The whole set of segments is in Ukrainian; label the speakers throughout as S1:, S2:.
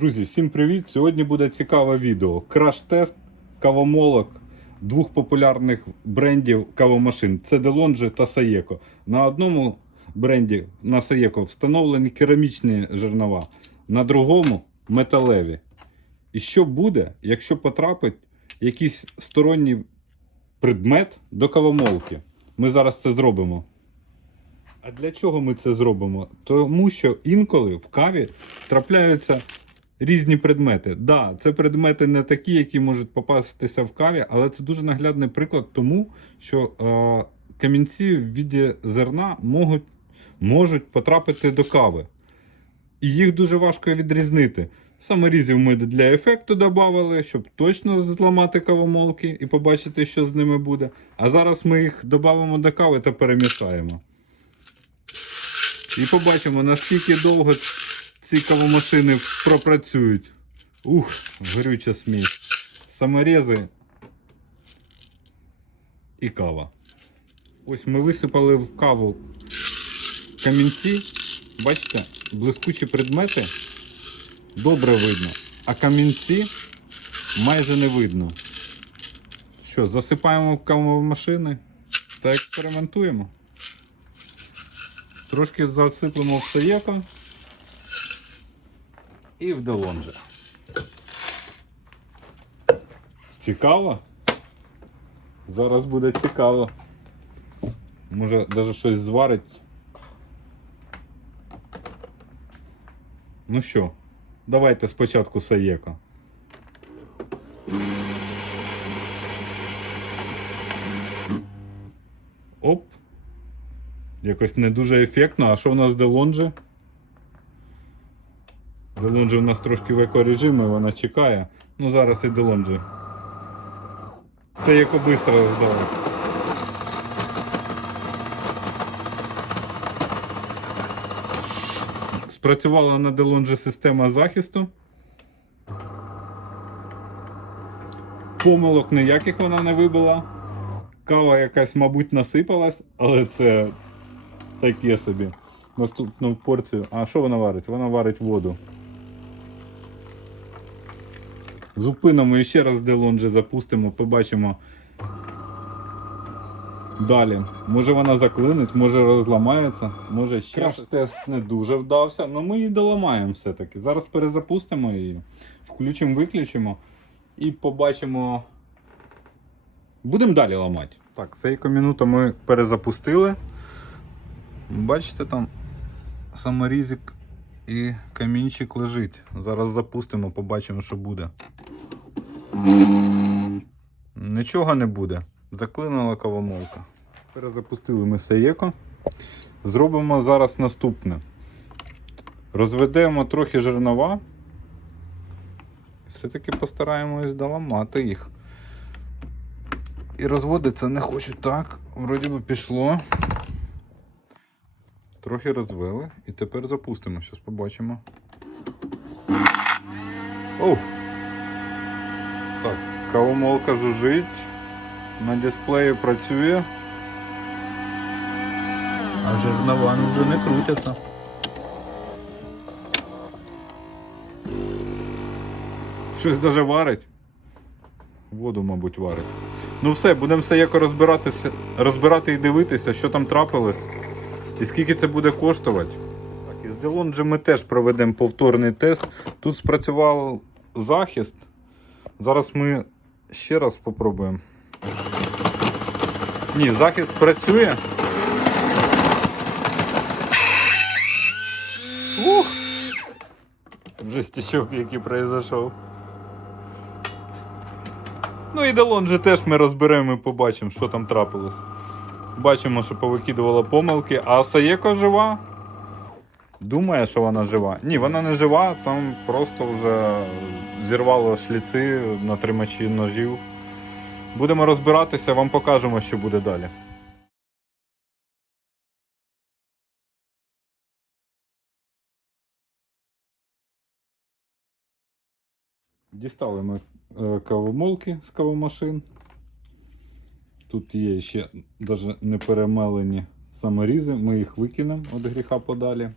S1: Друзі, всім привіт! Сьогодні буде цікаве відео. Краш-тест кавомолок двох популярних брендів кавомашин. Це Delonge та Saeco. На одному бренді на Saeco встановлені керамічні жернова, на другому металеві. І що буде, якщо потрапить якийсь сторонній предмет до кавомолки? Ми зараз це зробимо. А для чого ми це зробимо? Тому що інколи в каві трапляються різні предмети. Да, це предмети не такі, які можуть попастися в каві, але це дуже наглядний приклад тому, що е, камінці в віді зерна можуть, можуть потрапити до кави. І їх дуже важко відрізнити. Саморізів ми для ефекту додавали, щоб точно зламати кавомолки і побачити, що з ними буде. А зараз ми їх додамо до кави та перемішаємо. І побачимо, наскільки довго ці кавомашини пропрацюють. Ух, горюча смесь. Саморези і кава. Ось ми висипали в каву камінці. Бачите, блискучі предмети добре видно, а камінці майже не видно. Що, засипаємо в кавомашини та експериментуємо. Трошки засиплемо в саєка і в Делонже. Цікаво? Зараз буде цікаво. Може навіть щось зварить. Ну що, давайте спочатку саєко. Оп. Якось не дуже ефектно. А що у нас Делонже? Делонже у нас трошки в екорежимі, вона чекає. Ну зараз і Делонже. Це як швидко роздало. Спрацювала на Делонже система захисту. Помилок ніяких вона не вибила. Кава якась, мабуть, насипалась, але це таке собі. Наступну порцію. А що вона варить? Вона варить воду. Зупинимо і ще раз Делонже запустимо, побачимо. Далі. Може вона заклинить, може розламається, може ще. Краш-тест не дуже вдався, але ми її доламаємо все-таки. Зараз перезапустимо її, включимо, виключимо і побачимо. Будемо далі ламати. Так, сейко минуту ми перезапустили. Бачите, там саморізик і камінчик лежить. Зараз запустимо, побачимо, що буде. Нічого не буде. Заклинула кавомолка. Перезапустили ми Саєко. Зробимо зараз наступне. Розведемо трохи жернова. Все-таки постараємось доламати їх. І розводиться не хочуть так. Вроді би пішло. Трохи розвели і тепер запустимо. Щось побачимо. Оу! Так, кавомолка жужить. На дисплеї працює. А жернова вже не крутяться. Щось даже варить. Воду, мабуть, варить. Ну все, будемо все як розбиратися, розбирати і дивитися, що там трапилось. І скільки це буде коштувати? Так, із Делонджі ми теж проведемо повторний тест. Тут спрацював захист. Зараз ми ще раз спробуємо. Ні, захист працює. Ух! Вже стічок, який произошов. Ну і Делонджі теж ми розберемо і побачимо, що там трапилось. Бачимо, що повикидувала помилки, а Саєко жива. Думає, що вона жива. Ні, вона не жива, там просто вже зірвало шліци на тримачі ножів. Будемо розбиратися, вам покажемо, що буде далі. Дістали ми е, кавомолки з кавомашин. Тут є ще навіть не перемелені саморізи, ми їх викинемо від гріха подалі.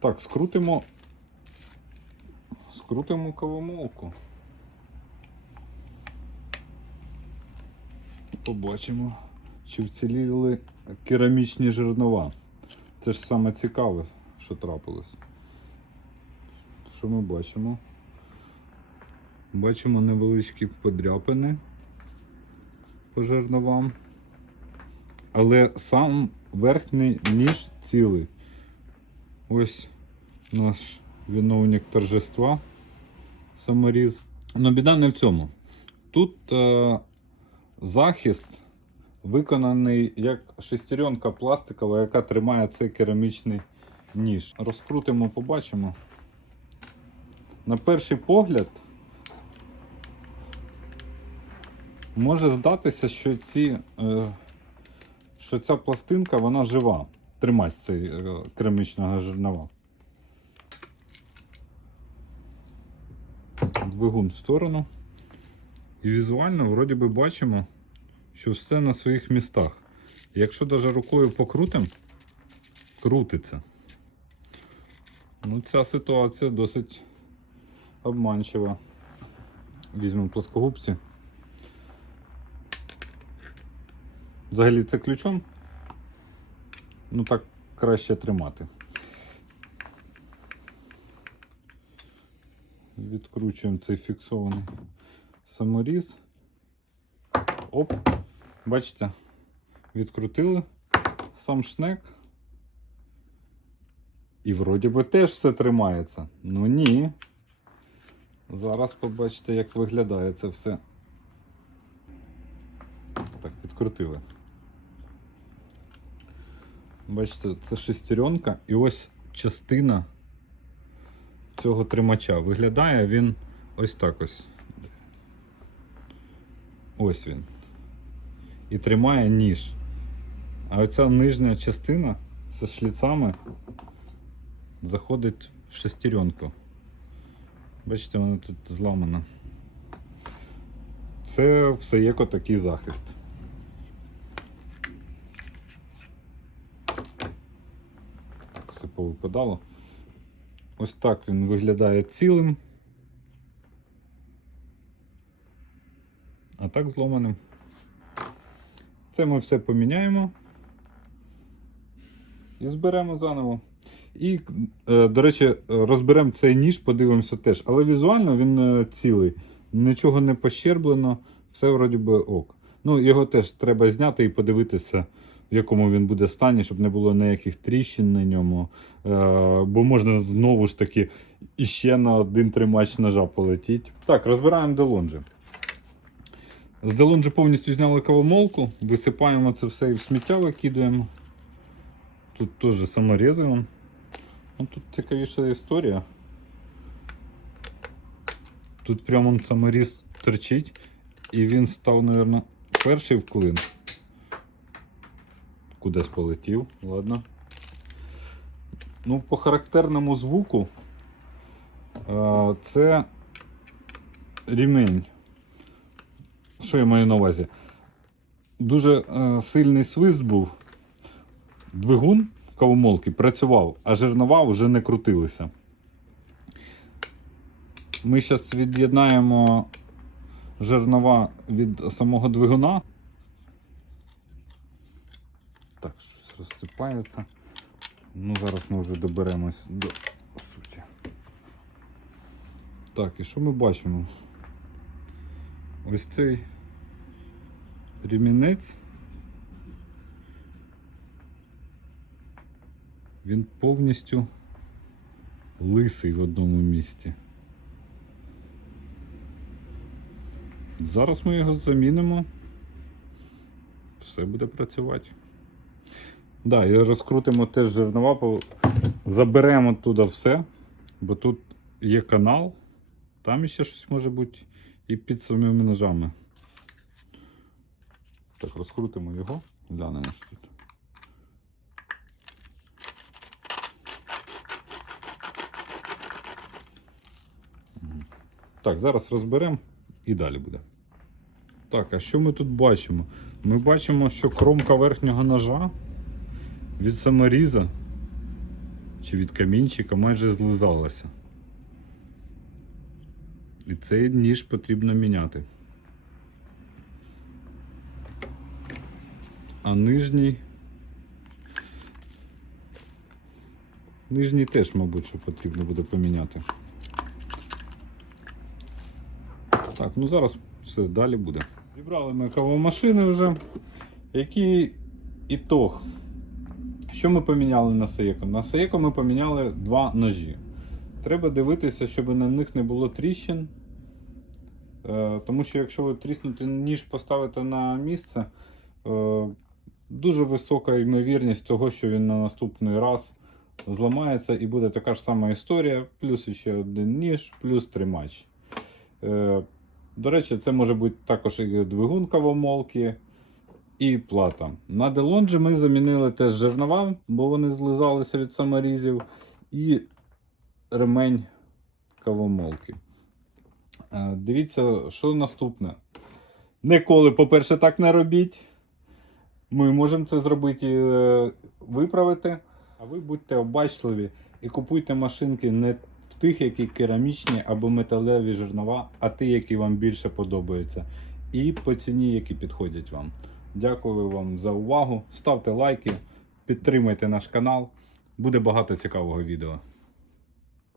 S1: Так, скрутимо Розкрутимо кавомолку. Побачимо, чи вціліли керамічні жернова. Це ж саме цікаве, що трапилось. Що ми бачимо? Бачимо невеличкі подряпини по жерновам. Але сам верхній ніж цілий. Ось наш виновник торжества саморіз. Но біда не в цьому. Тут е, захист виконаний як шестеренка пластикова, яка тримає цей керамічний ніж. Розкрутимо, побачимо. На перший погляд може здатися, що, ці, е, що ця пластинка вона жива. Тримач цей е, керамічного жернова. Двигун в сторону. І візуально, вроді би, бачимо, що все на своїх містах. Якщо навіть рукою покрутим, крутиться. Ну, ця ситуація досить обманчива. Візьмемо плоскогубці. Взагалі це ключом. Ну так краще тримати. Відкручуємо цей фіксований саморіз. Оп, бачите, відкрутили сам шнек. І вроді би теж все тримається. Ну ні. Зараз побачите, як виглядає це все. Так, відкрутили. Бачите, це шестеренка і ось частина цього тримача. Виглядає він ось так ось. Ось він. І тримає ніж. А оця нижня частина зі шліцами заходить в шестеренку. Бачите, вона тут зламана. Це все є такий захист. Так, все повипадало. Ось так він виглядає цілим. А так зломаним. Це ми все поміняємо і зберемо заново. І, е, до речі, розберемо цей ніж, подивимося теж. Але візуально він е, цілий, нічого не пощерблено, все вроді би ок. Ну, його теж треба зняти і подивитися, в якому він буде стані, щоб не було ніяких тріщин на ньому. Е, бо можна знову ж таки іще на один тримач ножа полетіти. Так, розбираємо делонжі. З делонжі повністю зняли кавомолку, висипаємо це все і в сміття викидуємо. Тут теж саморези. вон. Ну, тут цікавіша історія. Тут прямо саморіз торчить, і він став, мабуть, перший в клин. Кудись полетів, ладно. Ну, по характерному звуку е, це рімень. Що я маю на увазі? Дуже е, сильний свист був. Двигун кавомолки працював, а жернова вже не крутилися. Ми зараз від'єднаємо жернова від самого двигуна. Так, щось розсипається. Ну, зараз ми вже доберемось до суті. Так, і що ми бачимо? Ось цей ремінець. Він повністю лисий в одному місці. Зараз ми його замінимо. Все буде працювати. Да, і розкрутимо теж жернова, заберемо туди все, бо тут є канал, там ще щось може бути і під самими ножами. Так, розкрутимо його, глянемо що тут. Так, зараз розберемо і далі буде. Так, а що ми тут бачимо? Ми бачимо, що кромка верхнього ножа від саморіза чи від камінчика майже злизалася. І цей ніж потрібно міняти. А нижній. Нижній теж, мабуть, що потрібно буде поміняти. Так, ну зараз все далі буде. Зібрали ми кавомашини вже. Який ітог? Що ми поміняли на Саєко? На Саєко ми поміняли два ножі. Треба дивитися, щоб на них не було тріщин. Е, Тому що якщо ви тріснути ніж поставите на місце, е, дуже висока ймовірність того, що він на наступний раз зламається і буде така ж сама історія, плюс ще один ніж, плюс тримач. Е, До речі, це може бути також і двигун кавомолки, і плата. На делонджі ми замінили теж жернова, бо вони злизалися від саморізів, і ремень кавомолки. Е, Дивіться, що наступне. Ніколи, по-перше, так не робіть. Ми можемо це зробити і е, виправити. А ви будьте обачливі і купуйте машинки не в тих, які керамічні або металеві жернова, а ті, які вам більше подобаються. І по ціні, які підходять вам. Дякую вам за увагу. Ставте лайки, підтримуйте наш канал. Буде багато цікавого відео.